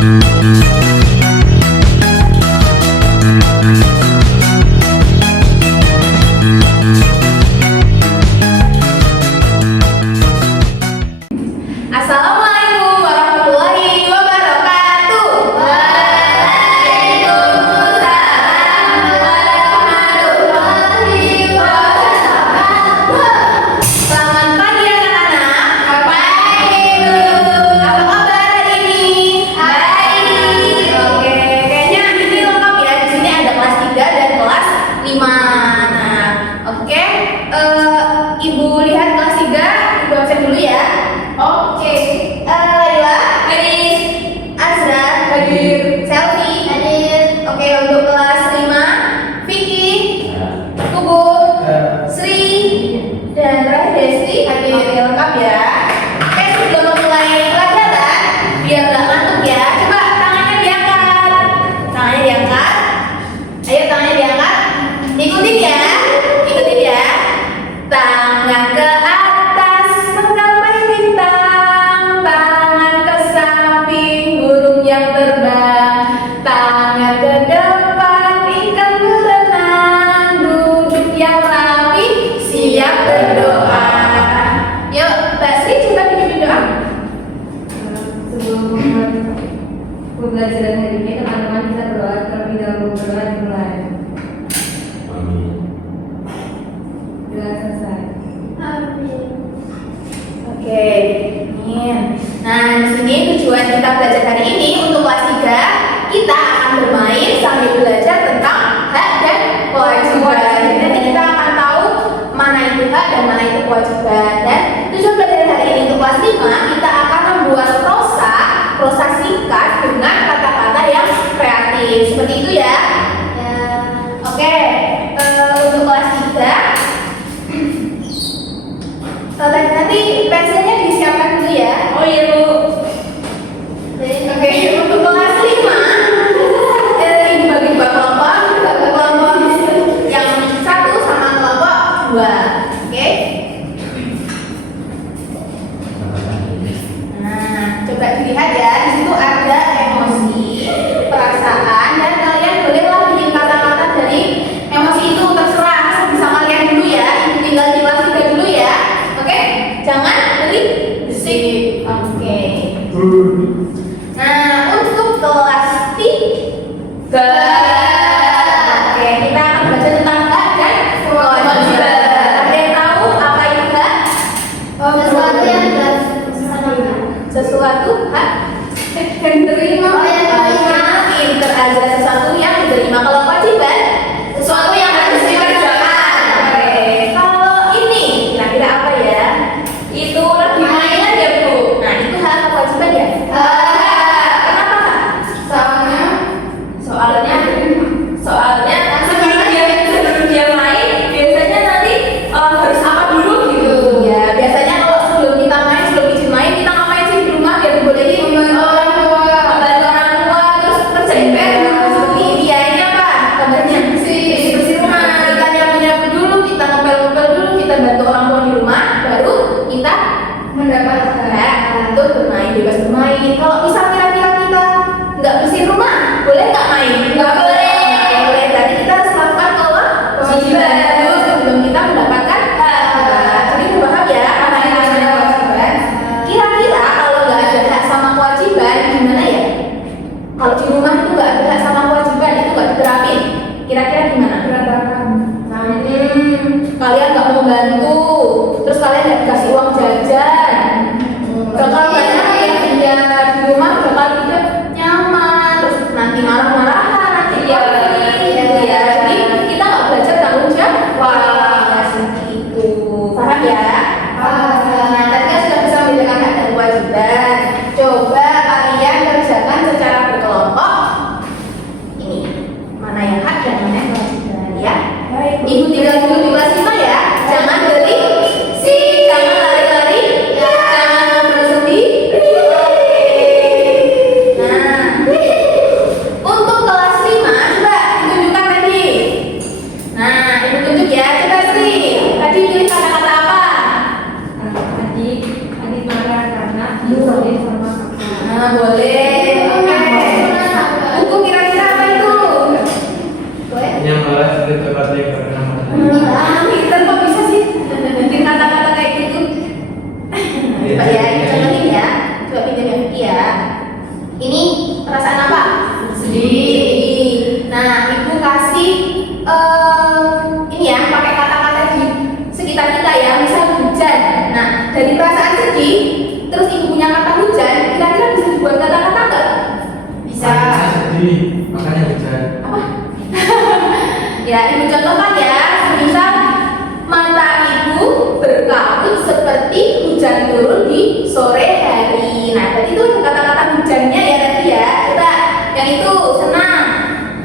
Assalamualaikum warahmatullahi wabarakatuh. Waalaikumsalam warahmatullahi wabarakatuh. Selamat pagi anak-anak. Pagi guru. Apa kabar hari ini? Baik. Oke, kayaknya ini lengkap ya. Di sini ada kelas 3 dan kelas 5. Nah, oke. Ibu lihat kelas 3, Ibu absen dulu ya. Oke. Laila, hadir. Azra, hadir. Selvi, hadir. Oke, untuk kelas 5, Vicky, Kubu, Sri, dan terakhir Desti hadir. Oke, lengkap ya. Oke, sebelum memulai pelajaran, biar nggak ngantuk ya. Coba tangannya diangkat. Tangannya diangkat. Ayo tangannya diangkat. Ikutin ya. Ikutin ya. Tangan ke atas menggapai bintang, tangan ke samping burung yang terbang, tangan ke depan ikan berenang, duduk yang rapi, siap berdoa. Yuk, Mbak Sri coba bikin doa. Sebelum pembelajaran hari ini, teman-teman kita berdoa terlebih dahulu. Berdoa dimulai. Doa selesai. Oke, amin. Nah, di sini tujuan kita belajar hari ini untuk kelas 3, kita akan bermain sambil belajar tentang hak dan kewajiban. Jadi nanti kita akan tahu mana itu hak dan mana itu kewajiban. Dan tujuan belajar hari ini untuk kelas 5, kita akan membuat prosa singkat dengan kata-kata yang kreatif. Seperti itu ya. Oke, untuk kelas 3 nanti pensilnya disiapkan dulu ya. Oh iya Bu. Oke, untuk kelas 5 ini bagi dua kelompok yang 1 sama kelompok 2. Oke. Nah, coba dilihat ya, di situ ada emosi, perasaan, dan kalian bolehlah bikin kata-kata dari emosi itu, terserah bisa kalian dulu ya. Tinggal di kelas 3 dulu ya. Oke, jangan berisik. Oke. Nah, untuk kelas 3, oke, kita akan belajar tentang hak dan kewajiban. Ada yang tahu apa itu hak? Sesuatu yang sesuatu hak yang diterima. Pinter aja, sesuatu yang diterima. Kalau kewajiban, sesuatu yang harus dikerjakan. Oke. Kalau ini kira-kira apa ya? Itu lagi mainan ya Bu. Nah, itu hak atau kewajiban ya? Kenapa Kak? Soalnya sebelum dia main biasanya nanti harus apa dulu gitu. Ya, biasanya kalau sebelum kita main, sebelum izin main, kita ngapain sih di rumah biar dibolehin membantu orang tua, terus kerjain PR seperti ini ya. Ini apa? Kabarnya bersih rumah. Kita nyapu dulu, kita ngepel dulu, kita bantu orang tua di rumah, baru kita mendapatkan hak untuk bermain, bebas bermain. Kalau misal kira-kira kita nggak bersih rumah, boleh nggak main? Nggak boleh. Tadi kita harus melakukan kewajiban dulu sebelum kita mendapatkan hak. Jadi paham ya apa yang namanya kewajiban. Kira-kira kalau nggak ada hak sama kewajiban gimana ya? Kalau di rumah itu nggak ada hak sama kewajiban, itu nggak diterapin. Kira-kira gimana? Kalian nggak mau bantu, terus kalian nggak dikasih uang jajan. Bakal banyak yang kerja di rumah, bakal hidup nyaman, terus nanti marah-marahan, nanti ya. Jadi kita nggak belajar tanggung jawab. Seperti itu, paham ya? Nah, tadi kan sudah bisa membedakan hak dan kewajiban. Coba kalian kerjakan secara berkelompok. Ini mana yang hak dan mana yang kewajiban ya? Ibu tinggal dulu di kelas 5 ya. Jangan berisik, jangan Ya, ibu contohkan ya. Misal mata ibu berkabut seperti hujan turun di sore hari. Nah, tadi itu kata-kata hujannya ya tadi ya. Coba yang itu senang.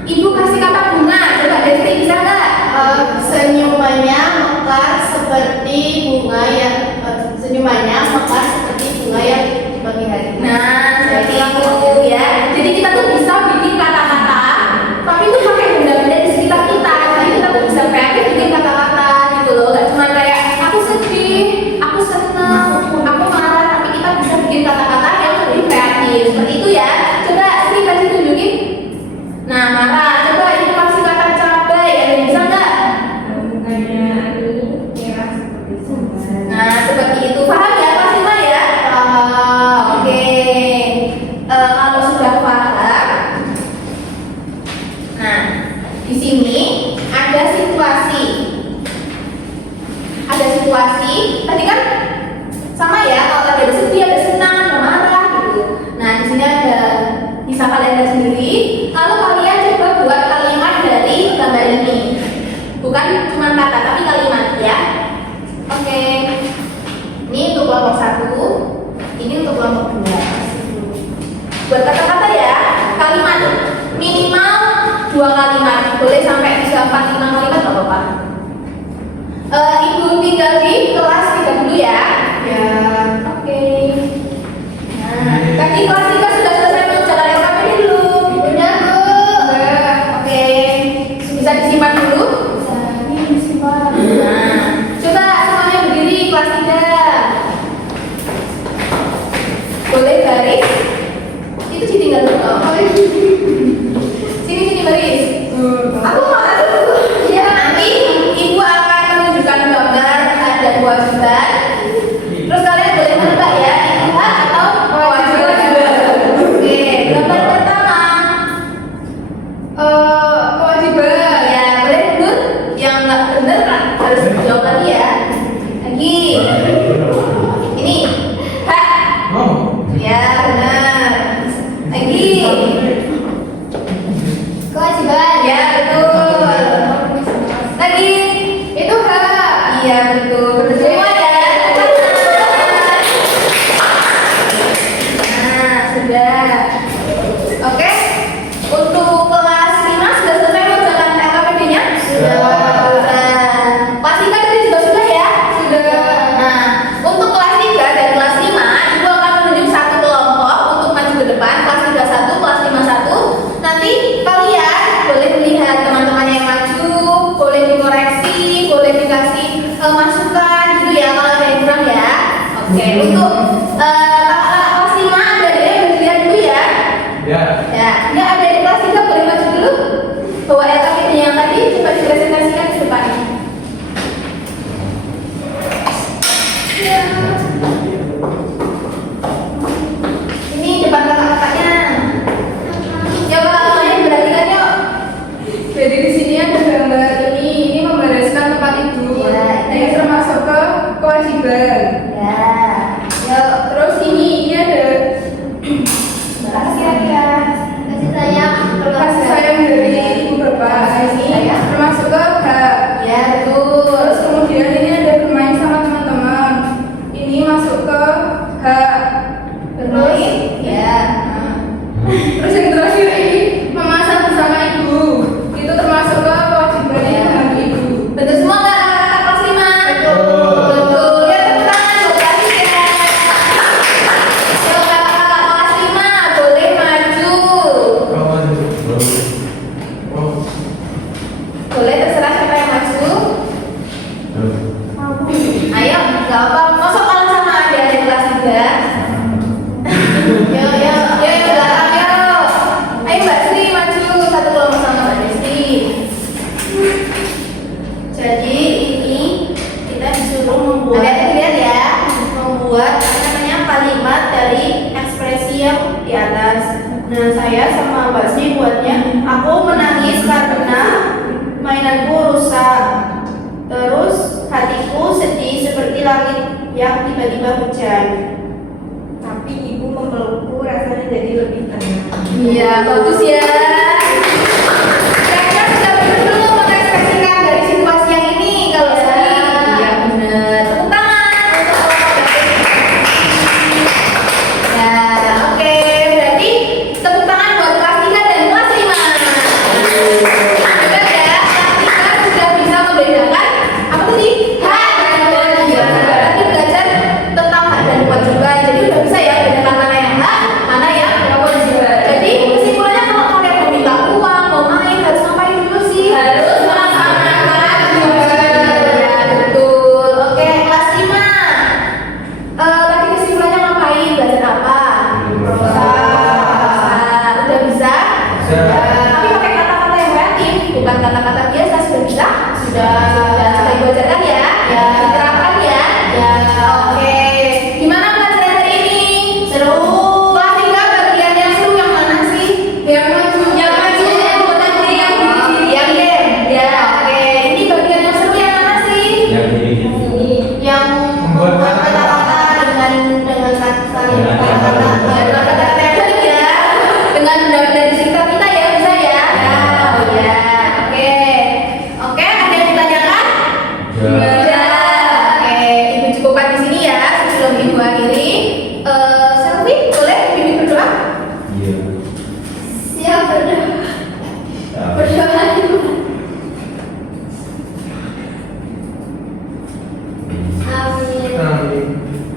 Ibu kasih kata bunga. Coba Desti bisa nggak? Senyumannya mekar seperti bunga yang senyumannya mekar seperti bunga yang di pagi hari. Nah, seperti itu ya. Jadi kita tuh bisa bikin kata-kata, tapi itu pakai benda-benda di sekitar kita. Jadi kita tuh bisa kreatif bikin kata-kata gitu loh. Gak cuma kayak aku sedih, aku senang, aku marah, tapi kita bisa bikin kata-kata yang lebih kreatif. Seperti itu ya. Coba Sri kasih tunjukin. Nah, marah. Coba ibu kasih kata cabai. Ada yang bisa nggak? Bukannya ini merah seperti sumber. Nah, seperti itu. Paham ya, Pak Sima ya? Oke. Kalau sudah paham, nah di sini ada situasi. Ada situasi. Tadi kan sama ya. Kalau tadi ada sedih, ada senang, ada marah gitu. Nah, di sini ada bisa kalian lihat sendiri. Lalu kalian coba buat kalimat dari gambar ini. Bukan cuma kata, tapi kalimat ya. Oke. Ini untuk kelompok 1, ini untuk kelompok 2. Buat kata-kata ya, kalimat minimal 2 kalimat, boleh sampai bisa 4-5 kalimat nggak apa-apa. Ibu tinggal di kelas 3 dulu ya. Ya. Oke. Nah, tadi kelas 3 sudah selesai menjalankan LKPD belum? Udah, Bu. Oke. Bisa disimpan dulu. Ini disimpan. Nah, coba semuanya berdiri kelas 3. Boleh baris? Itu ditinggal dulu. Sini baris. Aku mau ada dulu. Ya, nanti ibu akan menunjukkan gambar ada kewajiban. Terus kalian boleh menebak ya, itu hak atau kewajiban. Oke, gambar pertama. Kewajiban. Ya, boleh mundur. Yang nggak bener kan harus dijawab lagi ya. Lagi. Ini hak. Ya, benar. Lagi. Kewajiban. Ya, betul. Lagi. Itu hak. Iya, betul. Betul semua ya. Nah, sudah. Oke. Untuk kelas 5 sudah selesai menjalankan LKPD-nya? Sudah. Kelas 3 tadi juga sudah ya? Sudah. Nah, untuk kelas 3 dan kelas 5, Ibu akan menunjuk satu kelompok untuk maju ke depan. Kelas 3 1, kelas 5 1. Nanti kalian boleh melihat teman-teman yang maju, boleh dikoreksi, boleh dikasih masukan gitu ya kalau ada yang kurang ya. Oke, untuk kelas 5 ada yang berdiri dulu ya. Ya. Ya, nggak ada di kelas 3 boleh maju dulu. Bawa LKPD yang tadi coba dipresentasikan ke depan. Ya. Ini depan kakak-kakaknya. Ya Pak, kalian perhatikan yuk. Jadi di sini ada gambar ini membereskan tempat ibu. Ya, Ini termasuk ke kewajiban. Ya. Ya, terus ini ada Makasih ya. Kasih sayang. kasih sayang dari ibu bapak. Ini termasuk ke hak. Ya, betul. Terus kemudian ini ada bermain sama teman-teman. Ini masuk ke hak. Bermain. Ya. Terus yang terakhir ini memasak bersama ibu. Itu termasuk ke kewajiban membantu ibu. Betul semua nggak kakak kelas 5? Betul. Betul. Ya, tepuk tangan buat Kasih ya. Yuk kakak-kakak kelas 5 boleh maju. Boleh terserah siapa yang maju. Ayo, nggak apa. Masuk kalah sama adik-adik kelas 3. Yuk, belakang yuk. Ayo Mbak Sri maju satu kelompok sama Mbak Desti. Jadi ini kita disuruh membuat, lihat ya, membuat namanya kalimat dari ekspresi yang di atas. Nah, saya sama Mbak Sri buatnya, aku menangis karena mainanku rusak. Terus hatiku sedih seperti langit yang tiba-tiba hujan. Tapi ibu memelukku rasanya jadi lebih tenang. Iya, bagus ya. Kira-kira sudah benar belum mengekspresikan Tapi pakai kata-kata yang kreatif, bukan kata-kata biasa. Sudah bisa? Sudah Ibu ajarkan ya? Ya. Diterapkan ya? Ya. Oke. Gimana pelajaran hari ini? Seru. Kelas 3 bagian yang seru yang mana sih? Yang maju. Yang maju. Yang game. Ya, oke. Ini bagian yang seru yang mana sih? Yang membuat kata-kata dengan kata-kata Dengan kata-kata yang baik ya. Dengan benda-benda di sekitar kita ya, bisa ya? Oh ya. Oke. Oke, ada yang ditanyakan? Ya. Oke, Ibu cukupkan di sini ya sebelum Ibu akhiri. Selfie, boleh Bibi berdoa? Siap berdoa. Berdoa dulu. Amin.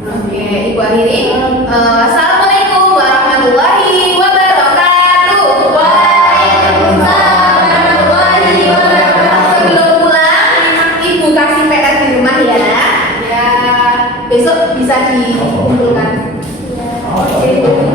Oke, Ibu akhiri. Assalamualaikum warahmatullahi wabarakatuh. Waalaikumsalam warahmatullahi wabarakatuh. Sebelum pulang, Ibu kasih PR di rumah ya. Ya, besok bisa dikumpulkan. Ya. Oke.